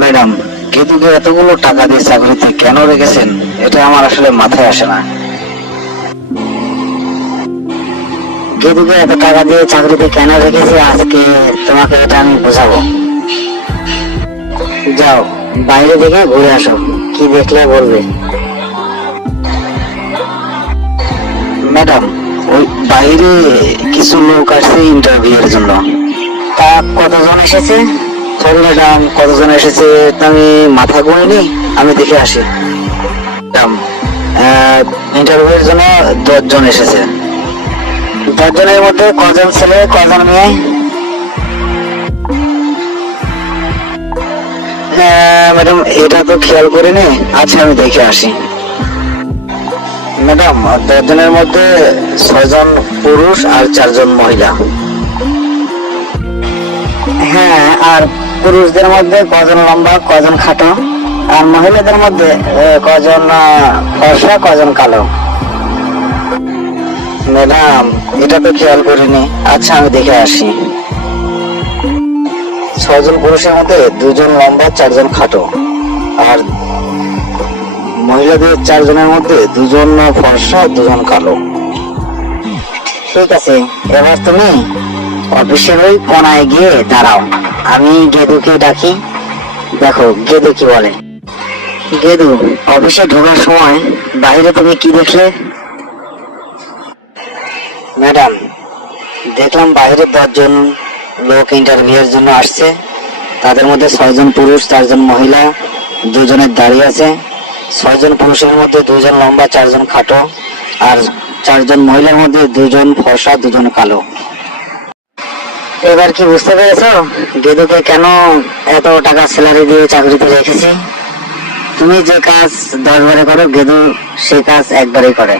Madam, কেতুকে এতগুলো টাকা দিয়ে চাকরিতে কেন রেখেছেন এটা আমার আসলে মাথায় আসে না। কেতুকে এত টাকা দিয়ে চাকরিতে কেন রেখেছি আজকে তোমাকে এটা আমি বোঝাবো। যাও, বাইরে থেকে ঘুরে আসো, কি দেখলে বলবে। ম্যাডাম, ওই বাইরে কিছু লোক আসছে ইন্টারভিউ এর জন্য। তা কতজন এসেছে? সরি ম্যাডাম, কতজন এসেছে তা আমি মাথা গুনিনি, আমি দেখে আসি। ম্যাডাম, ইন্টারভিউ এর জন্য 10 জন এসেছে। 10 জনের মধ্যে কজন ছেলে কজন মেয়ে? ম্যাডাম, এটা তো খেয়াল করিনি, আচ্ছা আমি দেখে আসি। ম্যাডাম, 10 জনের মধ্যে 6 জন পুরুষ আর 4 জন মহিলা। হ্যাঁ, আর পুরুষদের মধ্যে কজন লম্বা কজন খাটো, আর মহিলাদের মধ্যে কজন ফর্সা কজন কালো। ম্যাডাম, এটা তো খেয়াল করিনি, আচ্ছা আমি দেখে আসি। 6 জন পুরুষের মধ্যে 2 জন লম্বা 4 জন খাটো, আর মহিলাদের 4 জনের মধ্যে 2 জন ফর্সা 2 জন কালো। ঠিক আছে, এবার তুমি অফিসের ওই কোনায় গিয়ে দাঁড়াও, আমি গেদুকে ডাকি, দেখো গেদু কি বলে। গেদু, অফিসে ঢোকার সময় বাইরে তুমি কি দেখলে? ম্যাডাম, দেখলাম বাইরে 10 জন লোক ইন্টারভিউ এর জন্য আসছে। তাদের মধ্যে 6 জন পুরুষ 4 জন মহিলা, 2 জনের দাঁড়িয়ে আছে। 6 জন পুরুষের মধ্যে 2 জন লম্বা 4 জন খাটো, আর 4 জন মহিলার মধ্যে 2 জন ফর্সা 2 জন কালো। এবার কি বুঝতে পেরেছো গেদুকে কেন এত টাকা স্যালারি দিয়ে চাকরিতে রেখেছি? তুমি যে কাজ 10 বারে করো, গেদু সে কাজ একবারই করে।